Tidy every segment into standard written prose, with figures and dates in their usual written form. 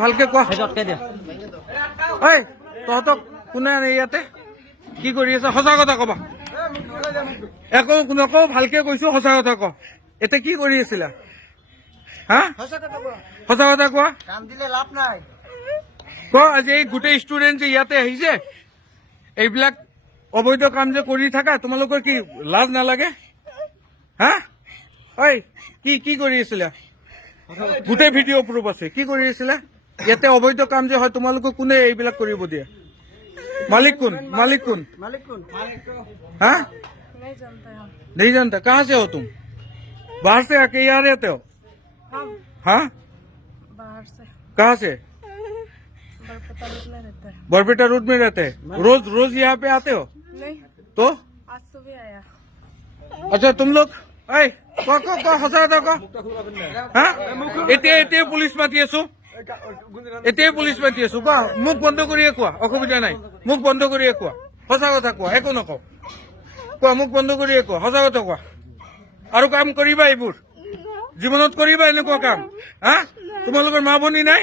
ভালকে কোৱা ঐ তহঁতক কোনে ইয়াতে কি কৰি আছে সঁচা কথা কবা একো নকওঁ ভালকে কৈছো সঁচা কথা ক এতিয়া কি কৰি আছিলা হা সঁচা কথা কোৱা ক আজি এই গোটেই ষ্টুডেণ্ট যে ইয়াতে আহিছে এইবিলাক অবৈধ কাম যে কৰি থাকা তোমালোকৰ কি লাজ নালাগে হা ঐ কি কৰি আছিলা গোটেই ভিডিঅ' প্ৰুফ আছে কি কৰি আছিলা ইয়াতে অবৈধ কাম যে হয় তোমালোকক কোনে এইবিলাক কৰিব দিয়ে मालिक कौन हाँ नहीं जानता कहाँ से हो तुम बाहर से आके यहाँ रहते हो हाँ बाहर से कहाँ से बरपेटा रोड में रहते हैं रोज यहाँ पे आते हो नहीं तो आज सुबह आया अच्छा तुम लोग हसा था हाँ एते पुलिस माती आছো এতিয়াই পুলিচ মাতি আছো কোৱা মুখ বন্ধ কৰিয়ে কোৱা অসুবিধা নাই মুখ বন্ধ কৰিয়ে কোৱা সঁচা কথা কোৱা একো নকওঁ কোৱা মুখ বন্ধ কৰিয়ে কোৱা সঁচা কথা কোৱা আৰু কাম কৰিবা এইবোৰ জীৱনত কৰিবা এনেকুৱা কাম হা তোমালোকৰ মা ভনী নাই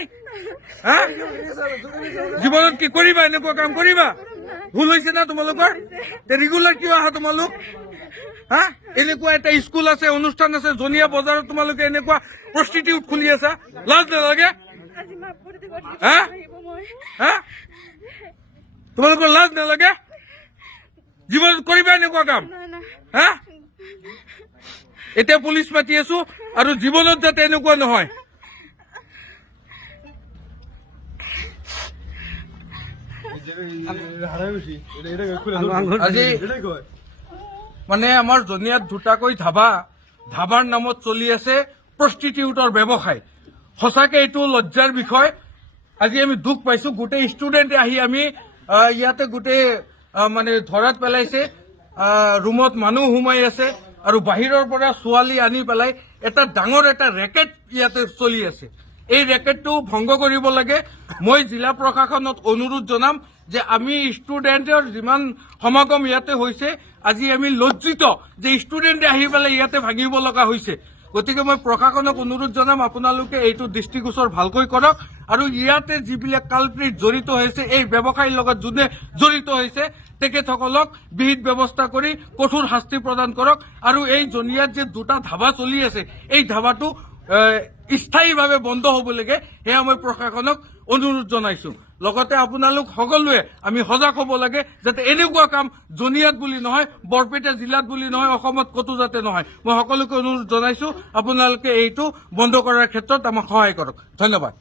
হা জীৱনত কি কৰিবা এনেকুৱা কাম কৰিবা ভুল হৈছে না তোমালোকৰ ৰেগুলাৰ কিয় আহা তোমালোক হা এনেকুৱা এটা স্কুল আছে অনুষ্ঠান আছে জনিয়া বজাৰত তোমালোকে এনেকুৱা প্ৰস্টিটিউট খুলি আছা লাজ নালাগে তোমালোকৰ লাজ নালাগে জীৱনত কৰিবা এনেকুৱা কাম হা এতিয়া পুলিচ মাতি আছো আৰু জীৱনত যাতে এনেকুৱা নহয় আজি মানে আমাৰ জনিয়াত দুটাকৈ ধাবাৰ নামত চলি আছে প্ৰস্টিটিউটৰ ব্যৱসায় সঁচাকে এইটো লজ্জাৰ বিষয় আজি আমি দুখ পাইছো গোটেই ষ্টুডেণ্টে আহি আমি ইয়াতে গোটেই মানে ধৰাত পেলাইছে ৰুমত মানুহ সোমাই আছে আৰু বাহিৰৰ পৰা ছোৱালী আনি পেলাই এটা ডাঙৰ এটা ৰেকেট ইয়াতে চলি আছে এই ৰেকেটটো ভংগ কৰিব লাগে মই জিলা প্ৰশাসনক অনুৰোধ জনাম যে আমি ষ্টুডেণ্টৰ যিমান সমাগম ইয়াতে হৈছে আজি আমি লজ্জিত যে ষ্টুডেণ্টে আহি পেলাই ইয়াতে ভাঙিব লগা হৈছে গতিকে মই প্ৰশাসনক অনুৰোধ জনাম আপোনালোকে এইটো দৃষ্টিগোচৰ ভালকৈ কৰক আৰু ইয়াতে যিবিলাক কালপ্ৰিট জড়িত হৈছে এই ব্যৱসায়ৰ লগত যোনে জড়িত হৈছে তেখেতসকলক বিহিত ব্যৱস্থা কৰি কঠোৰ শাস্তি প্ৰদান কৰক আৰু এই জনিয়াত যে দুটা ধাবা চলি আছে এই ধাবাটো স্থায়ীভাৱে বন্ধ হ'ব লাগে সেয়া মই প্ৰশাসনক অনুৰোধ জনাইছো লগতে আপোনালোক সকলোৱে আমি সজাগ হ'ব লাগে যাতে এনেকুৱা কাম জনিয়াত বুলি নহয় বৰপেটা জিলাত বুলি নহয় অসমত কতো যাতে নহয় মই সকলোকে অনুৰোধ জনাইছো আপোনালোকে এইটো বন্ধ কৰাৰ ক্ষেত্ৰত আমাক সহায় কৰক ধন্যবাদ